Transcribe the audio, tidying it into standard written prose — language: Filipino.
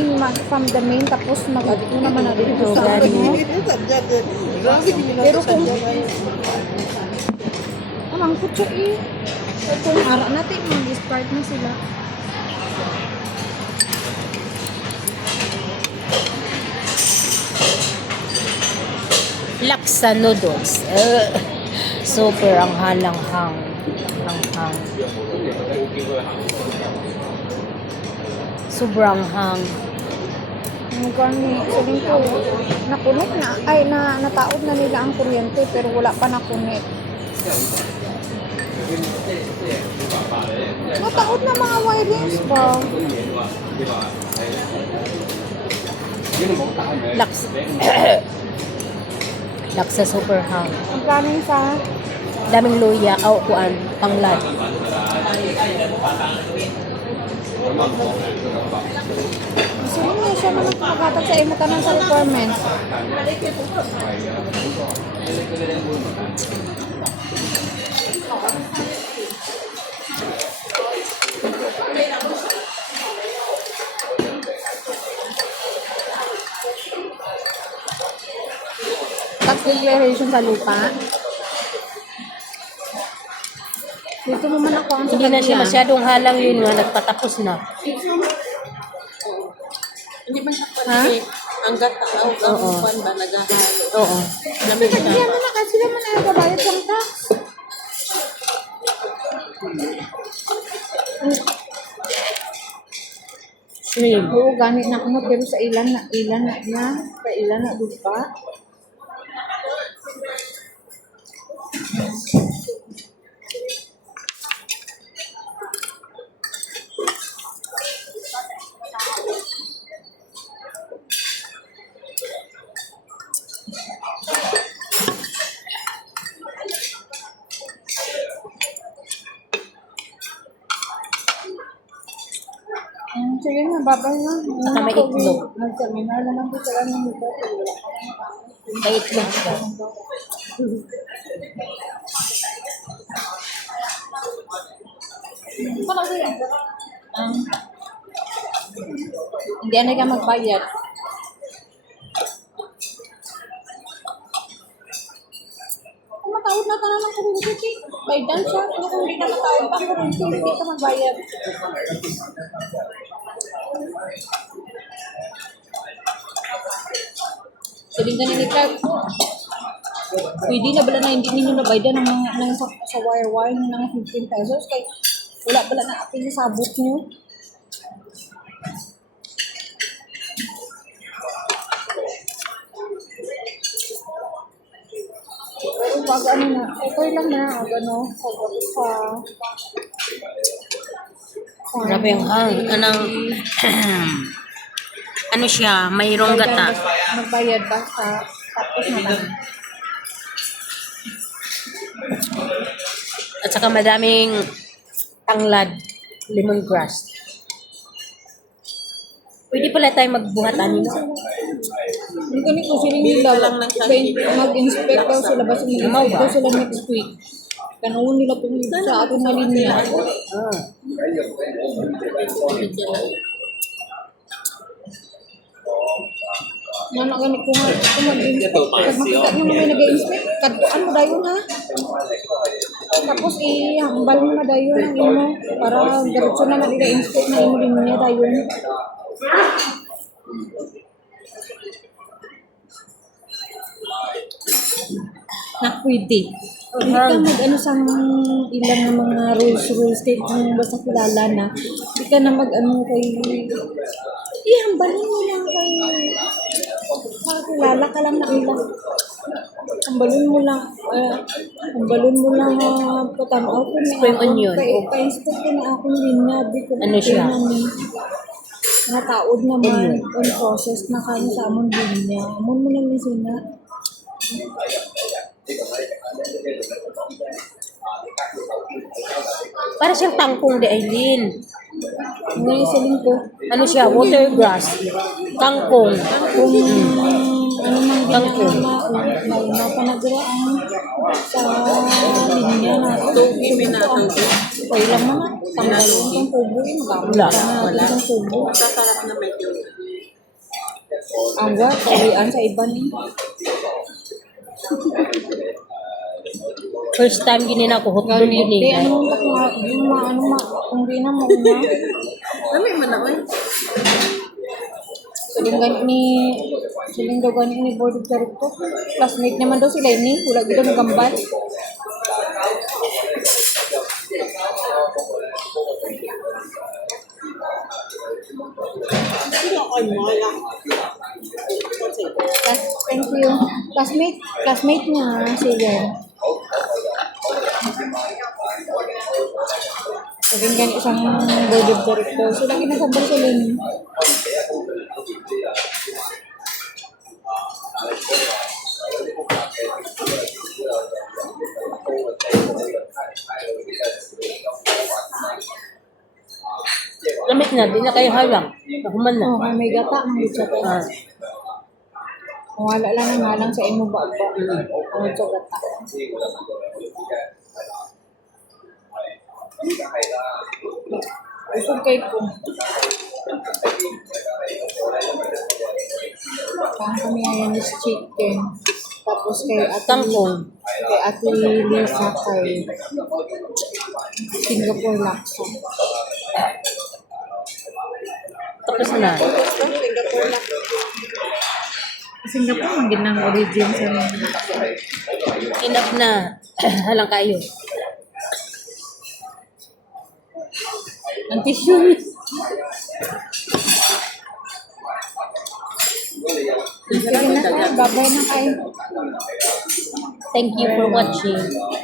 from the main, tapos mag-adit mo naman na dito sa ano. Pero kung ang kutso eh. Kung ara natin, mag-start na sila. Laksa noodles. Super ang halanghang. Hanghang. Sobrang hang. Ang gani, sabihin ko, nakunit na, ay nataod na nila ang kuryente, pero wala pa nakunit. Nataod na mga wirings ba? Laksa. Laksa super hang. Ang planning sa Daming luya, kuan, tanglad. sige niya siya naman kumagatag sa imo tanan sa requirements. Tax declaration sa lupa. Dito mo man ako ang Hindi na siya masyadong halang yun nga, nagpatapos na. Hindi ba siya Ha? pwede hanggat ang Oo. buwan ba naghahalo? Oo. Lamig siya. Kaya mo na kasi naman ay kabayad ng tax. Shrimp. Oo, ganit na kumot pero sa ilan na niya, sa ilan na lupa. Sige na, babay na. Saka may itlog. Nag-seminar naman po sila ng ito. Wala pa May itlog siya. Hindi na ka magbayad. Kung matawad na ka na ng kuryente, baydan siya. Pero kung hindi na matawad pa ang kuryente, hindi ka magbayad. Sabihin ka ni Clark, pwede na bala na hindi ninyo nabaydan ng mga sa wire-wire ng mga 15 pesos kay wala bala na apil sa sabot nyo. Pero pag ano na, okay lang na, ano, sa Grabe yung hang. Anong, ano siya, mayroong gata. magbayad ba sa tapos na lang. At saka madaming tanglad, lemongrass. Pwede pala tayo magbuhatan nito. Yung ganito sila nila, mag-inspect daw sila, basta mag-inspect daw sila next week. Kanawin nila pumunta sa ating na linya. Nga ganit ko nga, kung mag-inspect, pag makita nyo may nag-inspect, kadtuan mo dayon ha. Tapos ihambal mo na dayon ang imo, para diretso na nag-inspect na imo linya dayon. Na pwede. Hindi ka mag-ano sa ilang ng mga rules kay kung basta kilala na. Hindi ka na mag-ano kay ihambalin mo lang kay kilala ka lang na ilang. Hambalin mo lang patanaw ko na Spring onion. Pa-inspect ko na akong linya. Di ko Ano siya? Nataod naman on process na kami sa amon linya. Amon mo lang sina. Para siyang tangkong di Aileen. Ngayon sabihin ko, Ano siya, watergrass. Kangkong. kung ano man Kangkong. napanagraan sa linya na ito. Tugi, minatang ko. Okay lang naman. tanggalon ng tubo eh. Wala. Wala. Ang tubo. Masasarap na may tuyo. Ang wa, kawian sa iba ni. First time ginina ko hotdog Ganit. gini. Ano mo kung di na mo na. Dami man na, oy. Siling daw ganit ni board of director. Classmate naman daw sila ini. Wala gito nagambal. Sino ako mo lang? Thank you. Classmate niya si Yen. Sabi nga isang board of director. Sila kinasabal sila ni. Lamit na, di na kayo halang. Nakuman na. Oh, may gata ang lutsa ko. Ah. Wala lang ang halang sa imo ba? Ang lutsa gata. Usog kay ko. Kang kami ayan is chicken. Tapos kay Kangkong. Kay Ate Lisa kay Singapore laksa. Tapos na. Singapore lang. Singapore ang ginang origin sa Enough na. Halang kayo. ang tissue. Sige na kayo. Babay na kayo. Thank you for watching.